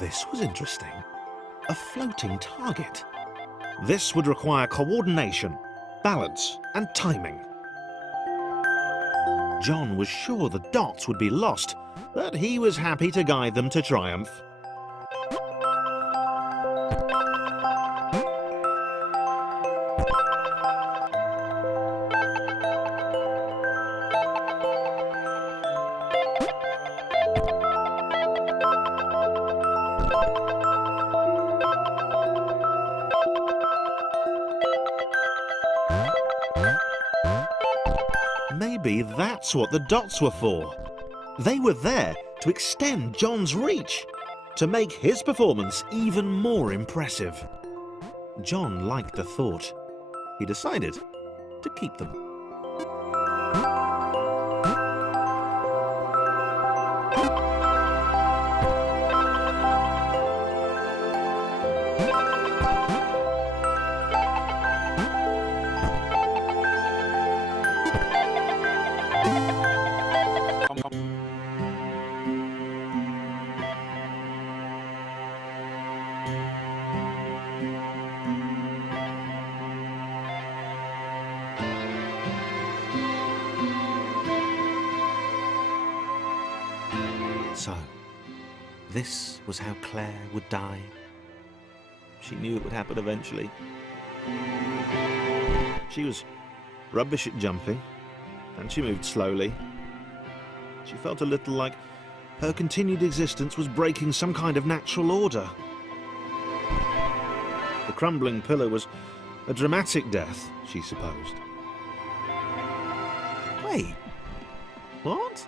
This was interesting. A floating target. This would require coordination, balance, and timing. John was sure the dots would be lost, but he was happy to guide them to triumph. Maybe that's what the dots were for. They were there to extend John's reach, to make his performance even more impressive. John liked the thought. He decided to keep them. So, this was how Claire would die. She knew it would happen eventually. She was rubbish at jumping, and she moved slowly. She felt a little like her continued existence was breaking some kind of natural order. The crumbling pillar was a dramatic death, she supposed. Wait, what?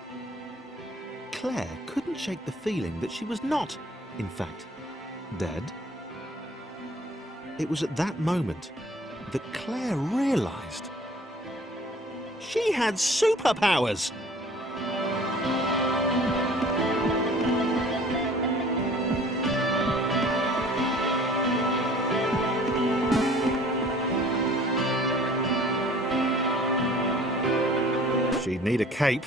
Claire couldn't shake the feeling that she was not, in fact, dead. It was at that moment that Claire realised she had superpowers. She'd need a cape.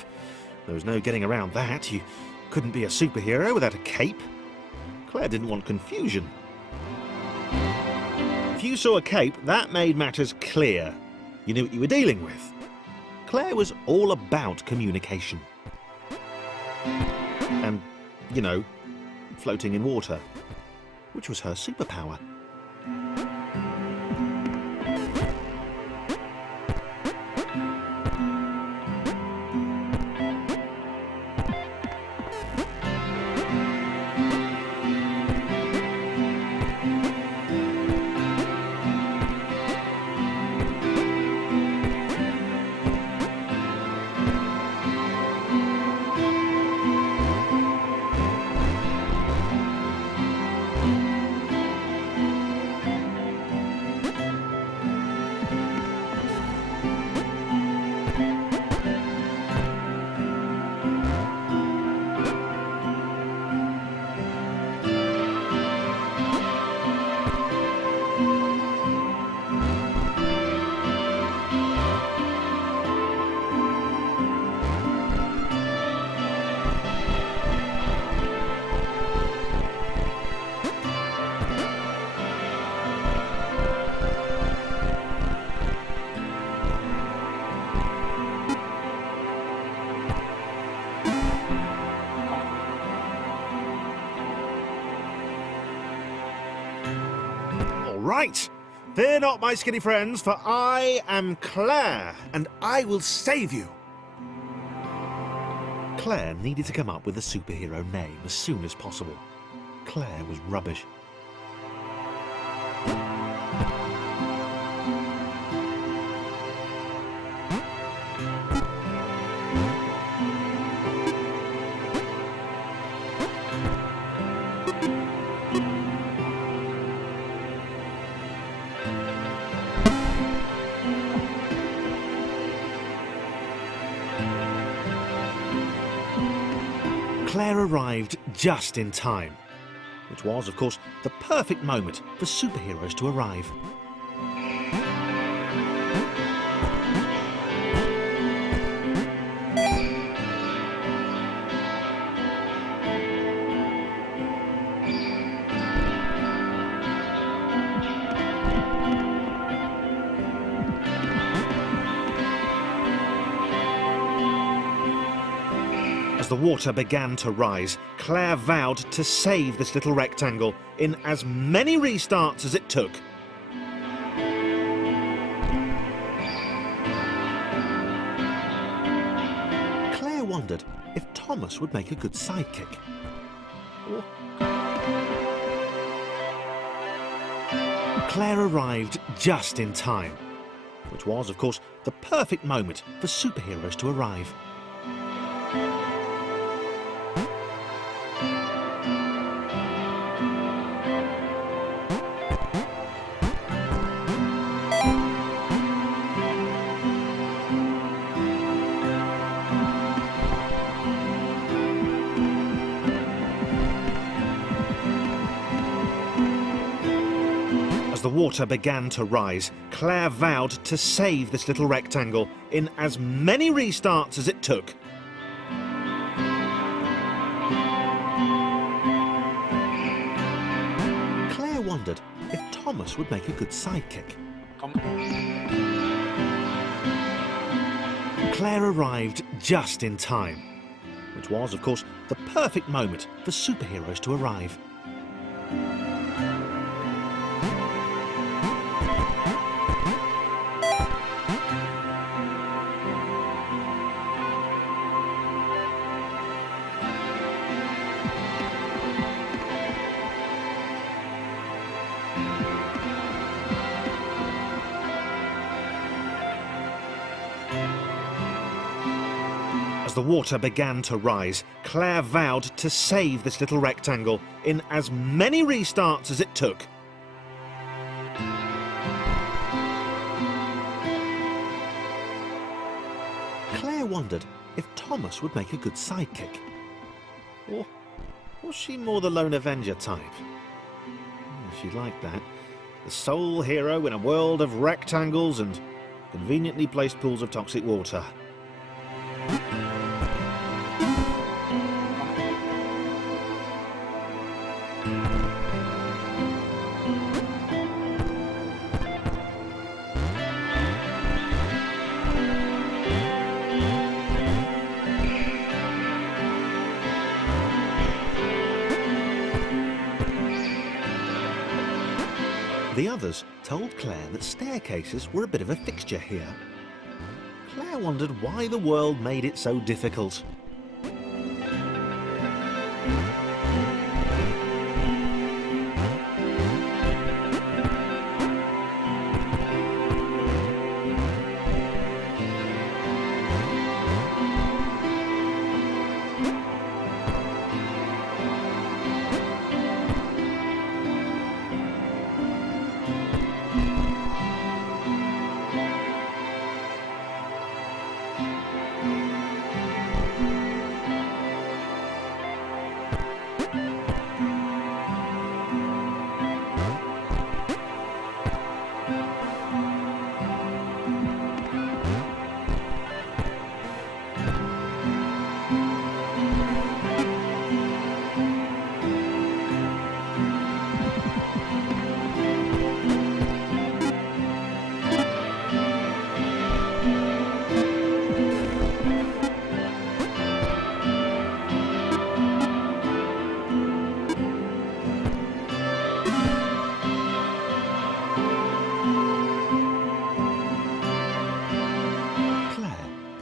There was no getting around that. You couldn't be a superhero without a cape. Claire didn't want confusion. If you saw a cape, that made matters clear. You knew what you were dealing with. Claire was all about communication. And, you know, floating in water, which was her superpower. Right, fear not, my skinny friends, for I am Claire, and I will save you. Claire needed to come up with a superhero name as soon as possible. Claire was rubbish. Claire arrived just in time, which was, of course, the perfect moment for superheroes to arrive. As the water began to rise, Claire vowed to save this little rectangle in as many restarts as it took. Claire wondered if Thomas would make a good sidekick. Claire arrived just in time, which was, of course, the perfect moment for superheroes to arrive. As the water began to rise, Claire vowed to save this little rectangle in as many restarts as it took. Claire wondered if Thomas would make a good sidekick. Claire arrived just in time, which was, of course, the perfect moment for superheroes to arrive. As the water began to rise, Claire vowed to save this little rectangle in as many restarts as it took. Claire wondered if Thomas would make a good sidekick. Or was she more the lone Avenger type? She liked that. The sole hero in a world of rectangles and conveniently placed pools of toxic water. The others told Claire that staircases were a bit of a fixture here. Claire wondered why the world made it so difficult.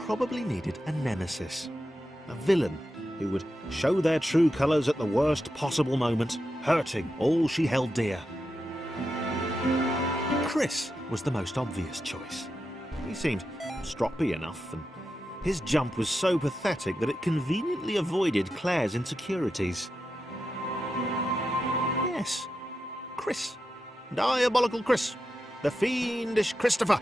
Probably needed a nemesis, a villain who would show their true colours at the worst possible moment, hurting all she held dear. Chris was the most obvious choice. He seemed stroppy enough, and his jump was so pathetic that it conveniently avoided Claire's insecurities. Yes, Chris. Diabolical Chris. The fiendish Christopher.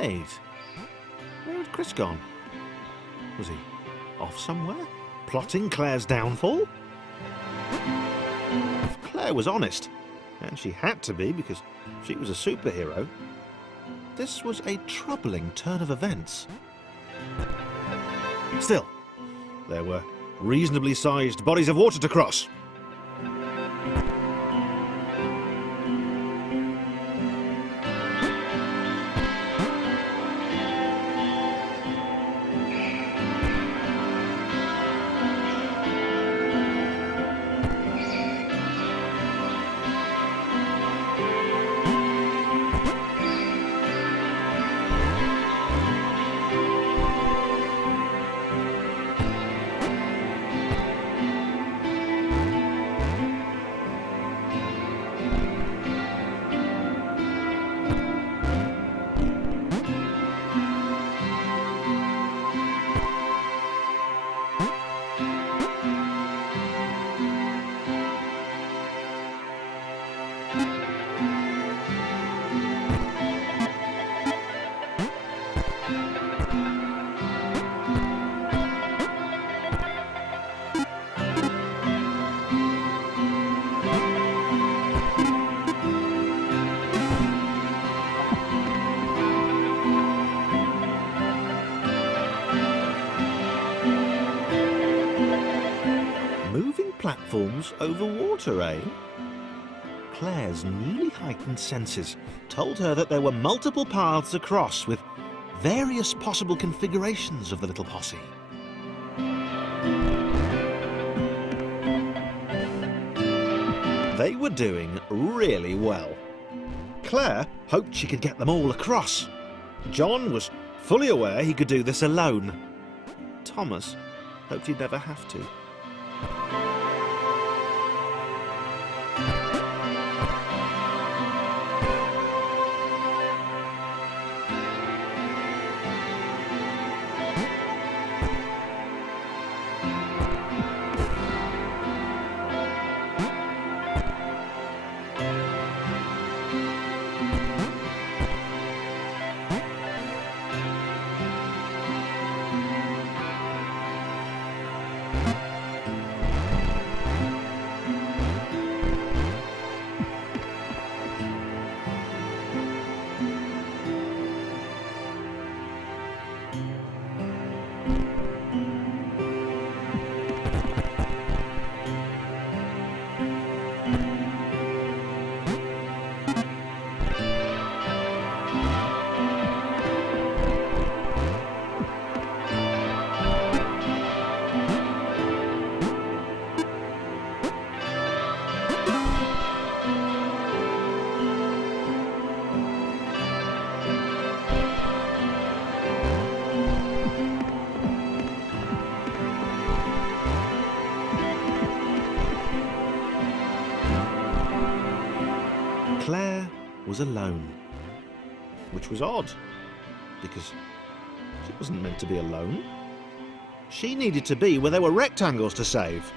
Wait, where had Chris gone? Was he off somewhere, plotting Claire's downfall? If Claire was honest, and she had to be because she was a superhero, this was a troubling turn of events. Still, there were reasonably sized bodies of water to cross. Platforms over water, eh? Claire's newly heightened senses told her that there were multiple paths across with various possible configurations of the little posse. They were doing really well. Claire hoped she could get them all across. John was fully aware he could do this alone. Thomas hoped he'd never have to. Claire was alone, which was odd, because she wasn't meant to be alone. She needed to be where there were rectangles to save.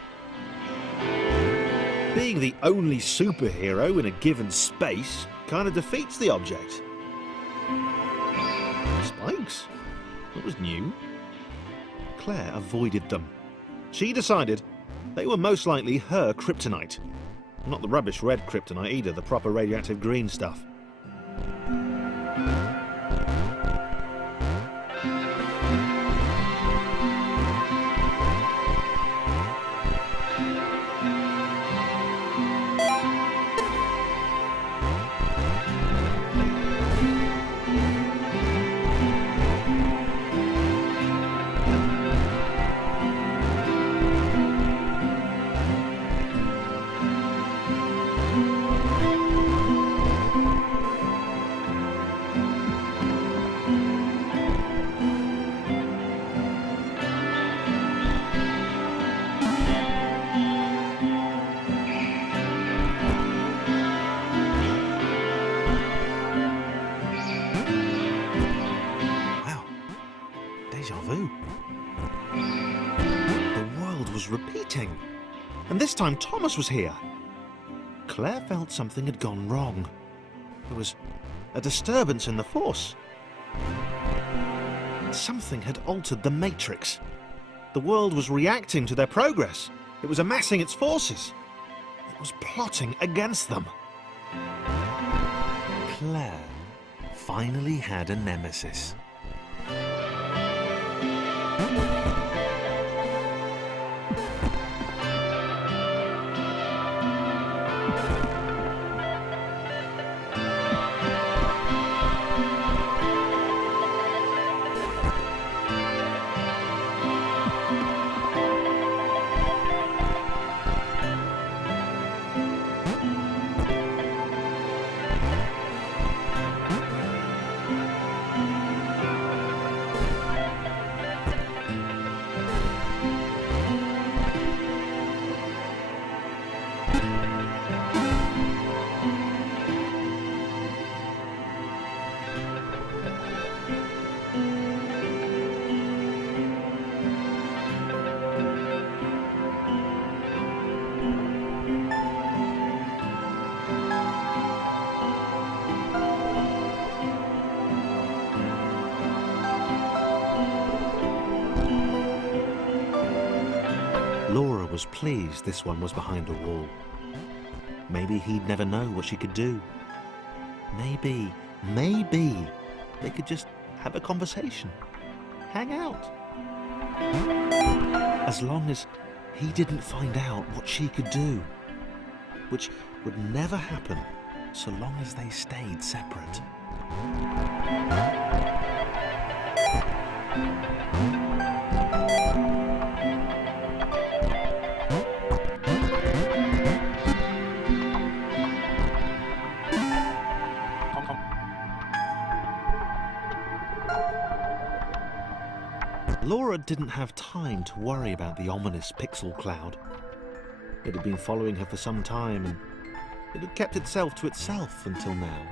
Being the only superhero in a given space kind of defeats the object. Spikes? That was new. Claire avoided them. She decided they were most likely her kryptonite. Not the rubbish red kryptonite either, the proper radioactive green stuff. Repeating, and this time Thomas was here. Claire felt something had gone wrong. There was a disturbance in the force. Something had altered the matrix. The world was reacting to their progress. It was amassing its forces. It was plotting against them. Claire finally had a nemesis. Laura was pleased this one was behind a wall. Maybe he'd never know what she could do. Maybe they could just have a conversation, hang out. As long as he didn't find out what she could do, which would never happen so long as they stayed separate. Laura didn't have time to worry about the ominous pixel cloud. It had been following her for some time, and it had kept itself to itself until now.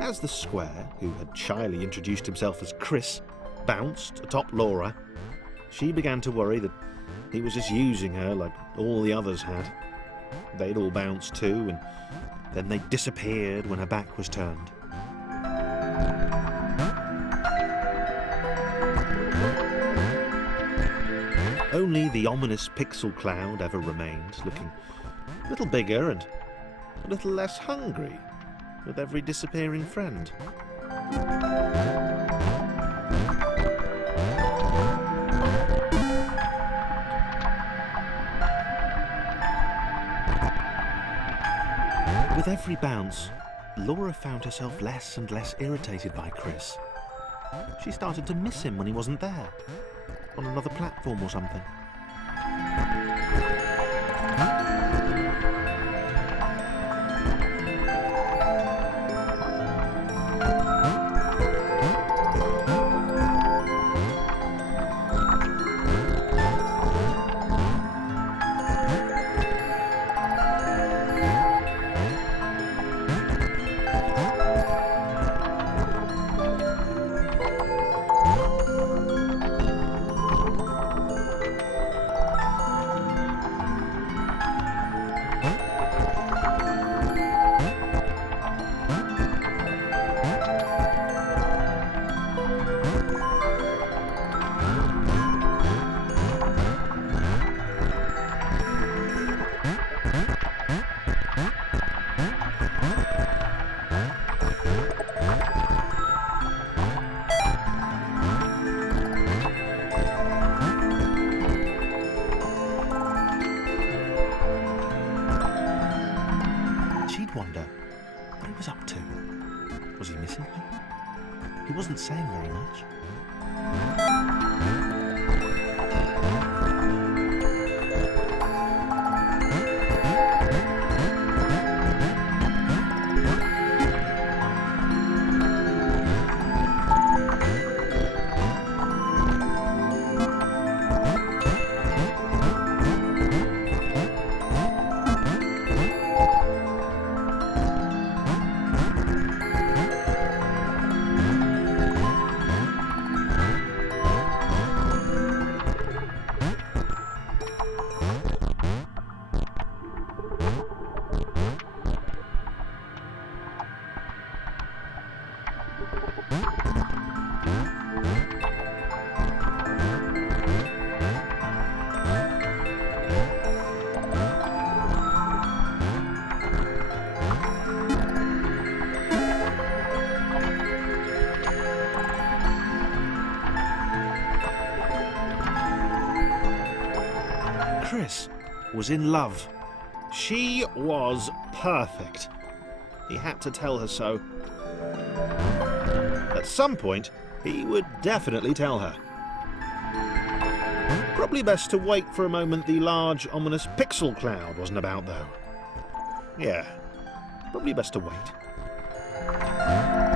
As the square, who had shyly introduced himself as Chris, bounced atop Laura, she began to worry that he was just using her like all the others had. They'd all bounced too, and then they disappeared when her back was turned. Only the ominous pixel cloud ever remained, looking a little bigger and a little less hungry with every disappearing friend. With every bounce, Laura found herself less and less irritated by Chris. She started to miss him when he wasn't there, on another platform or something. Wonder what he was up to. Was he missing her? He wasn't saying very much. was in love. She was perfect. He had to tell her so. At some point, he would definitely tell her. Probably best to wait for a moment the large, ominous pixel cloud wasn't about, though. Yeah, probably best to wait.